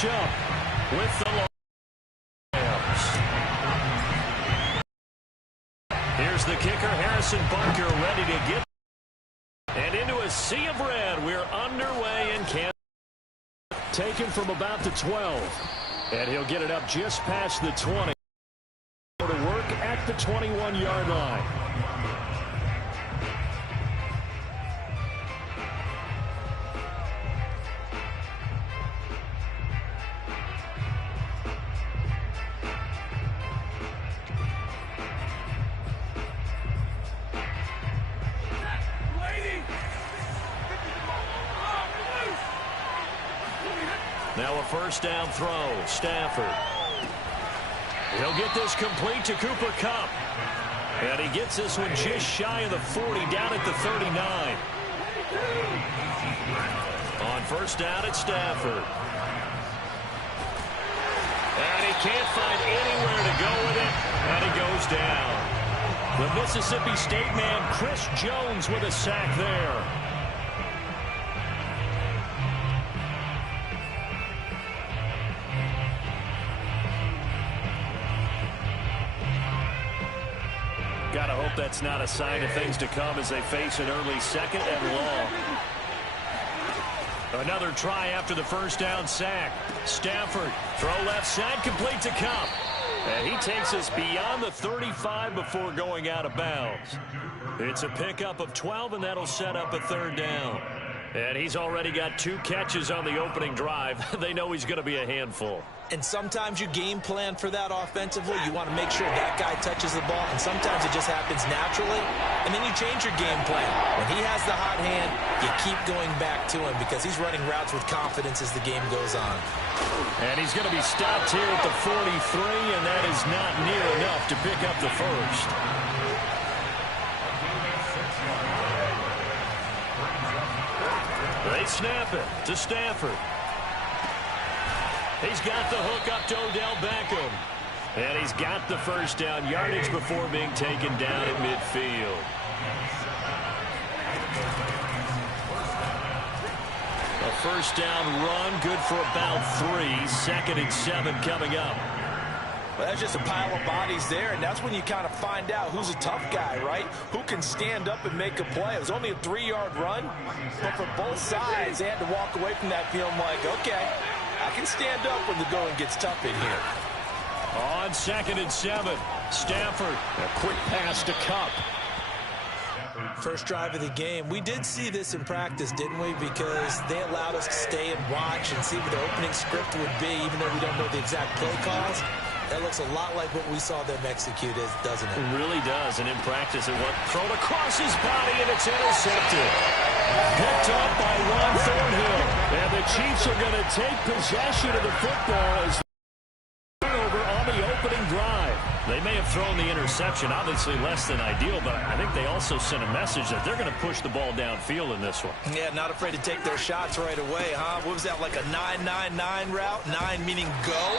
matchup with the Rams. Here's the kicker, Harrison Bunker, ready to get. And into a sea of red. We're underway in Kansas. Taken from about the 12. And he'll get it up just past the 20. To work at the 21-yard line. Now a first down throw. Stafford. He'll get this complete to Cooper Kupp. And he gets this one just shy of the 40, down at the 39. On first down, it's Stafford. And he can't find anywhere to go with it. And he goes down. The Mississippi State man, Chris Jones, with a sack there. Gotta hope that's not a sign of things to come as they face an early second and long. Another try after the first down sack. Stafford, throw left side, complete to Kupp. And he takes us beyond the 35 before going out of bounds. It's a pickup of 12, and that'll set up a third down. And he's already got 2 catches on the opening drive. They know he's going to be a handful. And sometimes you game plan for that offensively. You want to make sure that guy touches the ball, and sometimes it just happens naturally. And then you change your game plan. When he has the hot hand, you keep going back to him because he's running routes with confidence as the game goes on. And he's going to be stopped here at the 43, and that is not near enough to pick up the first. They snap it to Stafford. He's got the hook up to Odell Beckham. And he's got the first down yardage before being taken down at midfield. A first down run, good for about 3. Second and 7 coming up. Well, that's just a pile of bodies there, and that's when you kind of find out who's a tough guy, right? Who can stand up and make a play. It was only a 3-yard run, but for both sides, they had to walk away from that feeling like, okay, I can stand up when the going gets tough in here. On second and 7, Stafford, a quick pass to Kupp. First drive of the game. We did see this in practice, didn't we? Because they allowed us to stay and watch and see what the opening script would be, even though we don't know the exact play calls. That looks a lot like what we saw them execute, doesn't it? It really does. And in practice, it went thrown across his body, and it's intercepted. Picked up by Juan Thornhill. And the Chiefs are going to take possession of the football as turnover on the opening drive. They may have thrown the interception, obviously less than ideal, but I think they also sent a message that they're going to push the ball downfield in this one. Yeah, not afraid to take their shots right away, huh? What was that, like a 9-9-9 route? 9 meaning go?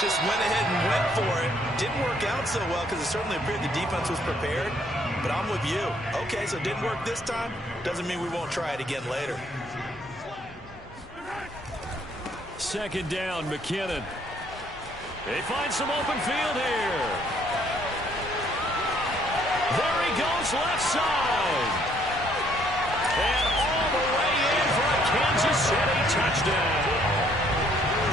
Just went ahead and went for it. Didn't work out so well because it certainly appeared the defense was prepared. But I'm with you. Okay, so it didn't work this time. Doesn't mean we won't try it again later. Second down, McKinnon. They find some open field here. There he goes, left side. And all the way in for a Kansas City touchdown.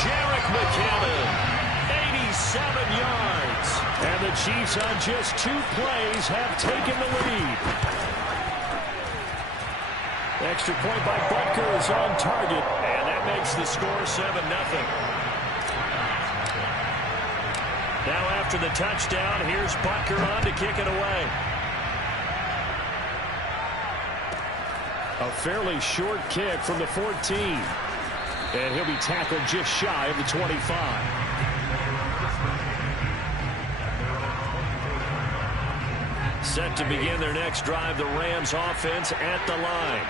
Jerick McKinnon, 87 yards. And the Chiefs on just 2 plays have taken the lead. Extra point by Butker is on target. And that makes the score 7-0. Now after the touchdown, here's Butker on to kick it away. A fairly short kick from the 14. And he'll be tackled just shy of the 25. Set to begin their next drive, the Rams offense at the line.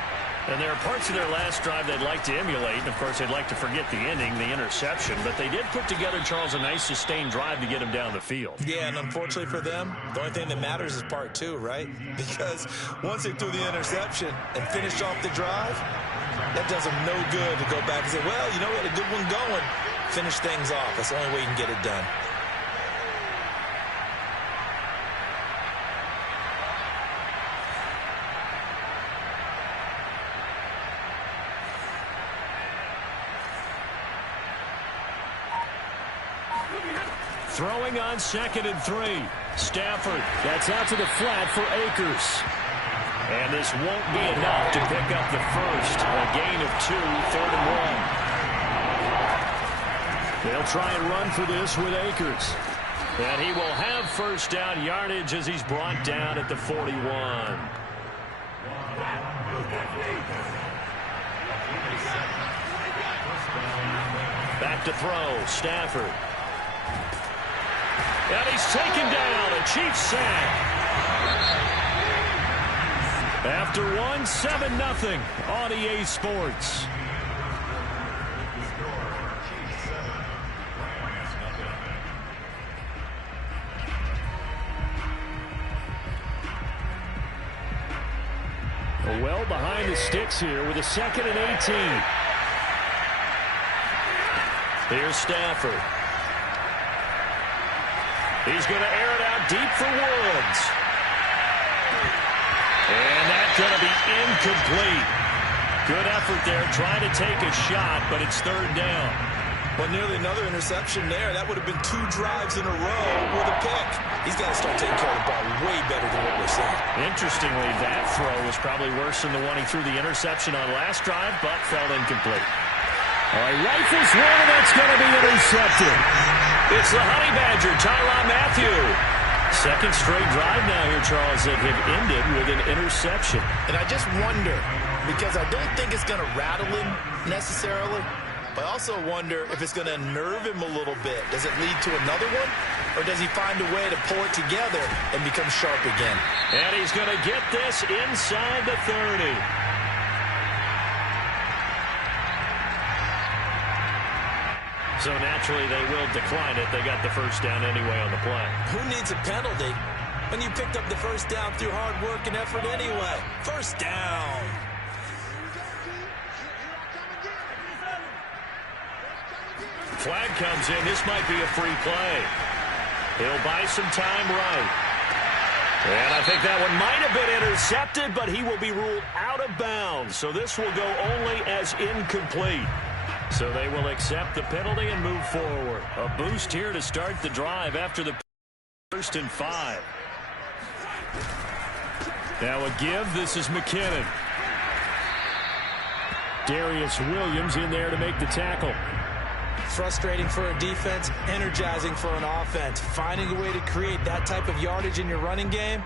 And there are parts of their last drive they'd like to emulate. And, of course, they'd like to forget the ending, the interception. But they did put together, Charles, a nice sustained drive to get him down the field. Yeah, and unfortunately for them, the only thing that matters is part 2, right? Because once they threw the interception and finished off the drive, that does them no good to go back and say, well, you know, we had a good one going. finish things off. That's the only way you can get it done. Throwing on 2nd and 3. Stafford, that's out to the flat for Akers. And this won't be enough to pick up the first. A gain of 2, 3rd and 1. They'll try and run for this with Akers. And he will have first down yardage as he's brought down at the 41. Back to throw, Stafford. And he's taken down, a Chiefs sack. After 1, 7-0 on EA Sports. Well behind the sticks here with a 2nd and 18. Here's Stafford. He's going to air it out deep for Woods. And that's going to be incomplete. Good effort there trying to take a shot, but it's 3rd down. Well, nearly another interception there. That would have been 2 drives in a row with a pick. He's got to start taking care of the ball way better than what we're seeing. Interestingly, that throw was probably worse than the one he threw the interception on last drive, but fell incomplete. All right, rifles one, and that's going to be intercepted. It's the Honey Badger, Tyrann Mathieu. 2nd straight drive now here, Charles, that have ended with an interception. And I just wonder, because I don't think it's going to rattle him necessarily, but I also wonder if it's going to unnerve him a little bit. Does it lead to another one, or does he find a way to pull it together and become sharp again? And he's going to get this inside the 30. So naturally they will decline it. They got the first down anyway on the play. Who needs a penalty when you picked up the first down through hard work and effort anyway? First down. Flag comes in. This might be a free play. He'll buy some time right. And I think that one might have been intercepted, but he will be ruled out of bounds. So this will go only as incomplete. So they will accept the penalty and move forward. A boost here to start the drive after the 1st and 5. Now a give. This is McKinnon. Darius Williams in there to make the tackle. Frustrating for a defense, energizing for an offense. Finding a way to create that type of yardage in your running game,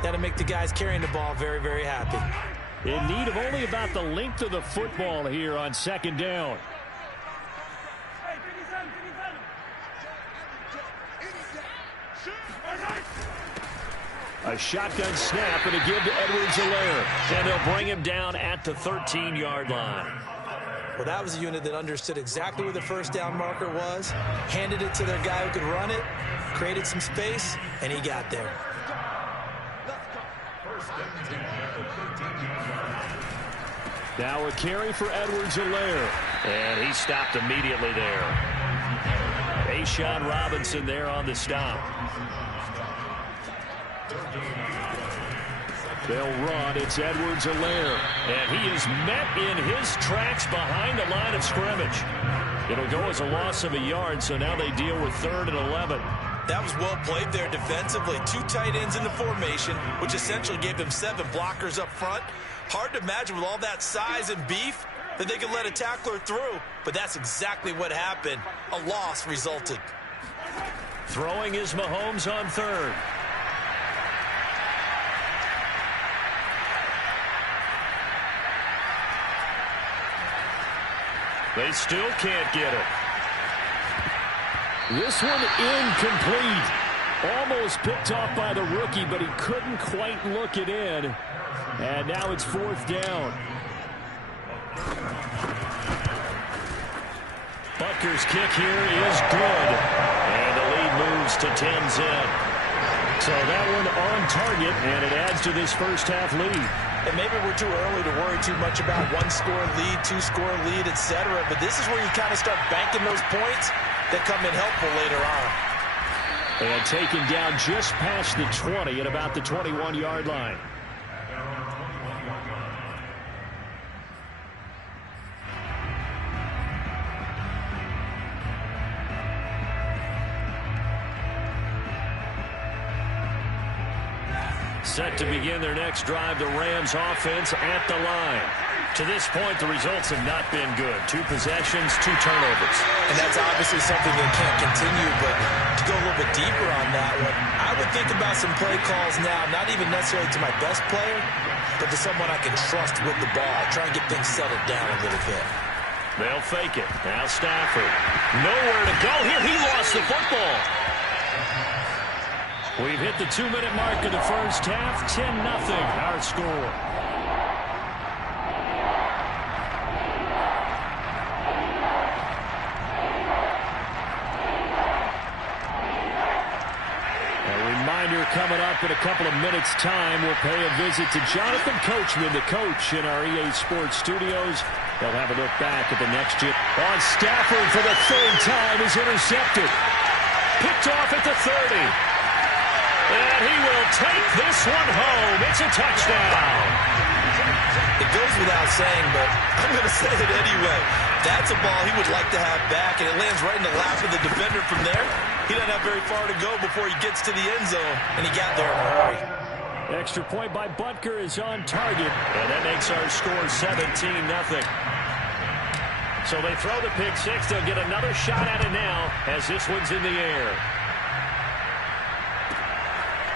that'll make the guys carrying the ball very, very happy. In need of only about the length of the football here on 2nd down. A shotgun snap and a give to Edwards-Helaire. And they'll bring him down at the 13-yard line. Well, that was a unit that understood exactly where the first down marker was, handed it to their guy who could run it, created some space, and he got there. Now a carry for Edwards-Helaire. And he stopped immediately there. A'Shawn Robinson there on the stop. They'll run. It's Edwards-Helaire. And he is met in his tracks behind the line of scrimmage. It'll go as a loss of a yard, so now they deal with 3rd and 11. That was well played there defensively. 2 tight ends in the formation, which essentially gave them 7 blockers up front. Hard to imagine with all that size and beef that they could let a tackler through, but that's exactly what happened. A loss resulted. Throwing is Mahomes on 3rd. They still can't get it. This one incomplete. Almost picked off by the rookie, but he couldn't quite look it in. And now it's 4th down. Butker's kick here is good. And the lead moves to 10-10. So that one on target, and it adds to this first half lead. And maybe we're too early to worry too much about one-score lead, two-score lead, etc. But this is where you kind of start banking those points that come in helpful later on. And taken down just past the 20 at about the 21-yard line. Set to begin their next drive, the Rams offense at the line. To this point, the results have not been good. 2 possessions, 2 turnovers. And that's obviously something that can't continue, but to go a little bit deeper on that one, I would think about some play calls now, not even necessarily to my best player, but to someone I can trust with the ball. Try and get things settled down a little bit. They'll fake it. Now Stafford. Nowhere to go here. He lost the football. We've hit the 2-minute mark of the first half. 10-0 our score. A reminder coming up in a couple of minutes' time. We'll pay a visit to Jonathan Coachman, the coach in our EA Sports studios. They'll have a look back at the next year. On Stafford for the 3rd time is intercepted. Picked off at the 30. And he will take this one home. It's a touchdown. It goes without saying, but I'm going to say it anyway. That's a ball he would like to have back, and it lands right in the lap of the defender from there. He doesn't have very far to go before he gets to the end zone, and he got there in a hurry. Extra point by Butker is on target, and that makes our score 17-0. So they throw the pick six. They'll get another shot at it now as this one's in the air.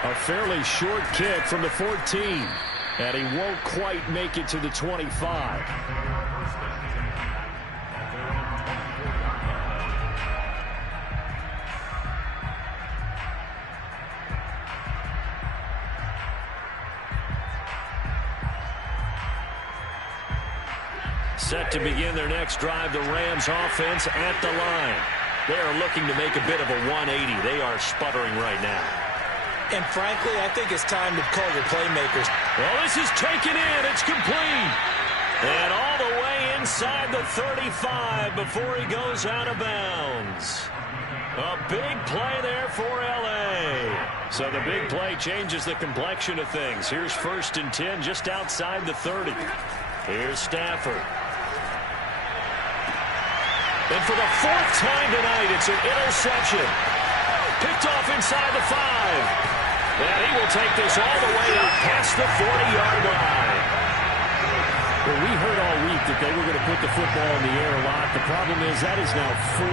A fairly short kick from the 14, and he won't quite make it to the 25. Set to begin their next drive, the Rams offense at the line. They are looking to make a bit of a 180. They are sputtering right now. And frankly, I think it's time to call your playmakers. Well, this is taken in. It's complete. And all the way inside the 35 before he goes out of bounds. A big play there for L.A. So the big play changes the complexion of things. Here's 1st and 10 just outside the 30. Here's Stafford. And for the 4th time tonight, it's an interception. Picked off inside the 5. And he will take this all the way up past the 40-yard line. Well, we heard all week that they were going to put the football in the air a lot. The problem is that is now 4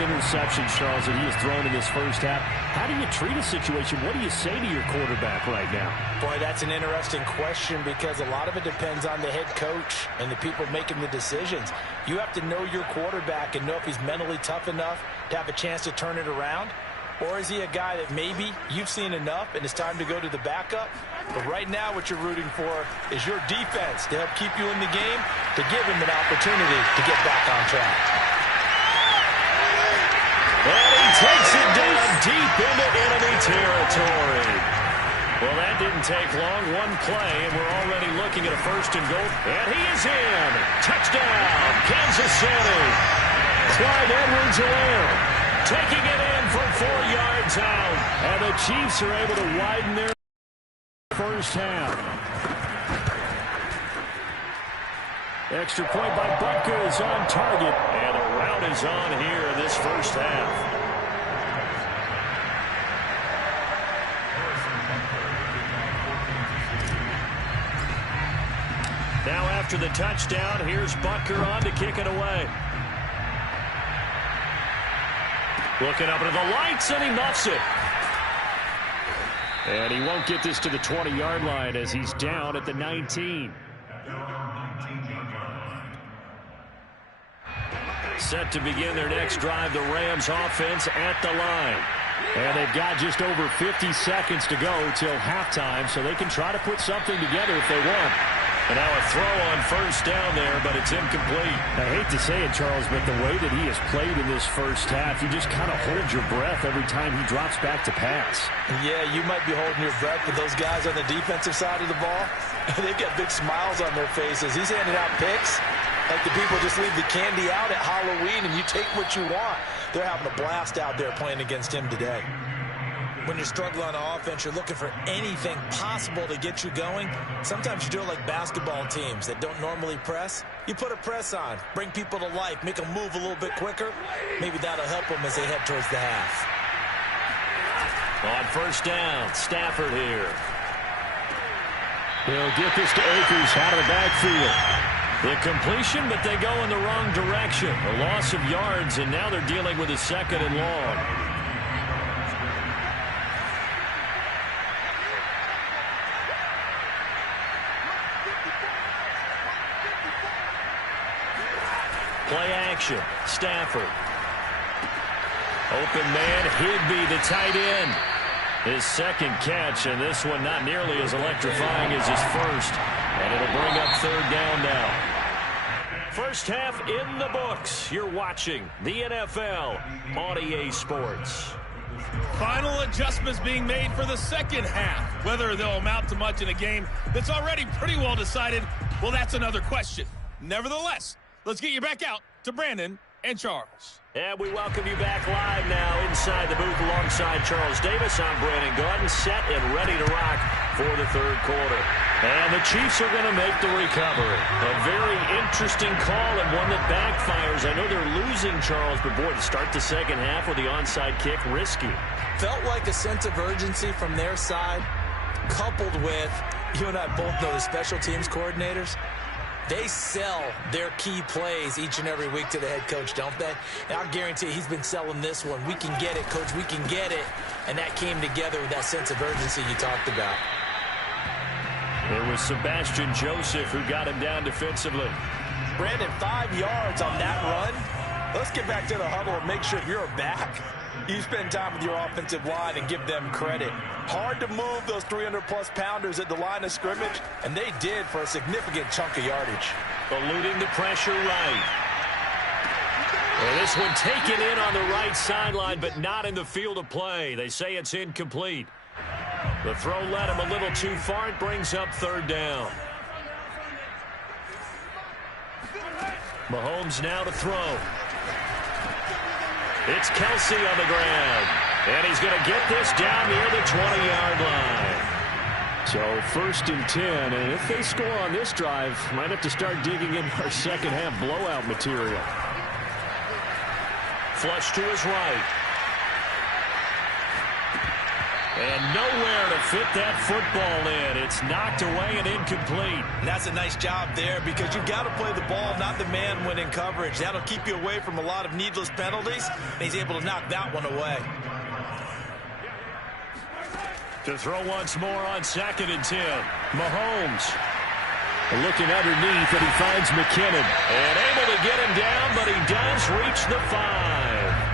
interceptions, Charles, that he has thrown in this first half. How do you treat a situation? What do you say to your quarterback right now? Boy, that's an interesting question because a lot of it depends on the head coach and the people making the decisions. You have to know your quarterback and know if he's mentally tough enough to have a chance to turn it around. Or is he a guy that maybe you've seen enough and it's time to go to the backup? But right now what you're rooting for is your defense to help keep you in the game, to give him an opportunity to get back on track. And he takes it down deep into enemy territory. Well, that didn't take long. One play, and we're already looking at a 1st and goal. And he is in. Touchdown, Kansas City. Clyde Edwards-Helaire taking it in from 4 yards out. And the Chiefs are able to widen their first half. Extra point by Butker is on target. And the route is on here in this first half. Now after the touchdown, here's Butker on to kick it away. Looking up into the lights, and he muffs it. And he won't get this to the 20-yard line as he's down at the 19. Set to begin their next drive, the Rams offense at the line. And they've got just over 50 seconds to go till halftime, so they can try to put something together if they want. And now a throw on first down there, but it's incomplete. I hate to say it, Charles, but the way that he has played in this first half, you just kind of hold your breath every time he drops back to pass. Yeah, you might be holding your breath, but those guys on the defensive side of the ball, they've got big smiles on their faces. He's handing out picks like the people just leave the candy out at Halloween and you take what you want. They're having a blast out there playing against him today. When you're struggling on offense, you're looking for anything possible to get you going. Sometimes you do it like basketball teams that don't normally press. You put a press on, bring people to life, make them move a little bit quicker. Maybe that'll help them as they head towards the half. On first down, Stafford here. He'll get this to Akers out of the backfield. The completion, but they go in the wrong direction. A loss of yards, and now they're dealing with a second and long. Play action. Stafford. Open man, Higby, the tight end. His second catch, and this one not nearly as electrifying as his first. And it'll bring up third down now. First half in the books. You're watching the NFL on EA Sports. Final adjustments being made for the second half. Whether they'll amount to much in a game that's already pretty well decided, well, that's another question. Nevertheless, let's get you back out to Brandon and Charles. And we welcome you back live now inside the booth alongside Charles Davis. I'm Brandon Gaudin, set and ready to rock for the third quarter. And the Chiefs are going to make the recovery. A very interesting call and one that backfires. I know they're losing, Charles, but boy, to start the second half with the onside kick, risky. Felt like a sense of urgency from their side, coupled with, you and I both know the special teams coordinators. They sell their key plays each and every week to the head coach, don't they? And I guarantee he's been selling this one. We can get it, coach. We can get it. And that came together with that sense of urgency you talked about. It was Sebastian Joseph who got him down defensively. Brandon, 5 yards on that run. Let's get back to the huddle and make sure you're back. You spend time with your offensive line and give them credit. Hard to move those 300-plus pounders at the line of scrimmage, and they did for a significant chunk of yardage. Eluding the pressure right. Well, this one taken in on the right sideline, but not in the field of play. They say it's incomplete. The throw led him a little too far. It brings up third down. Mahomes now to throw. It's Kelsey on the ground. And he's going to get this down near the 20-yard line. So first and 10, and if they score on this drive, might have to start digging in our second half blowout material. Flush to his right. And nowhere to fit that football in. It's knocked away and incomplete. And that's a nice job there because you've got to play the ball, not the man when in coverage. That'll keep you away from a lot of needless penalties, and he's able to knock that one away. To throw once more on second and 10. Mahomes. Looking underneath, and he finds McKinnon. And able to get him down, but he does reach the 5.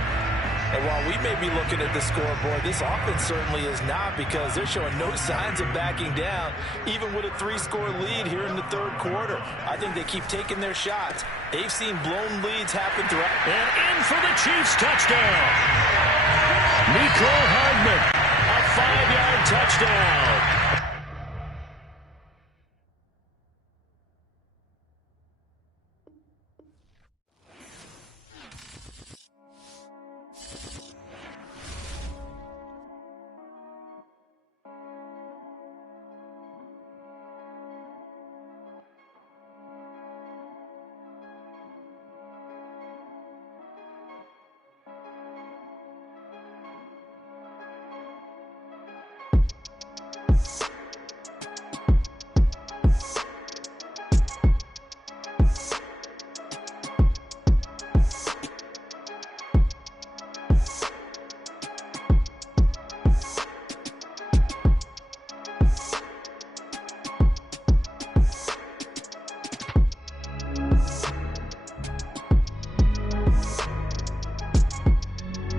And while we may be looking at the scoreboard, this offense certainly is not because they're showing no signs of backing down, even with a 3-score lead here in the third quarter. I think they keep taking their shots. They've seen blown leads happen throughout. And in for the Chiefs touchdown. Nicole Hardman, a 5-yard touchdown.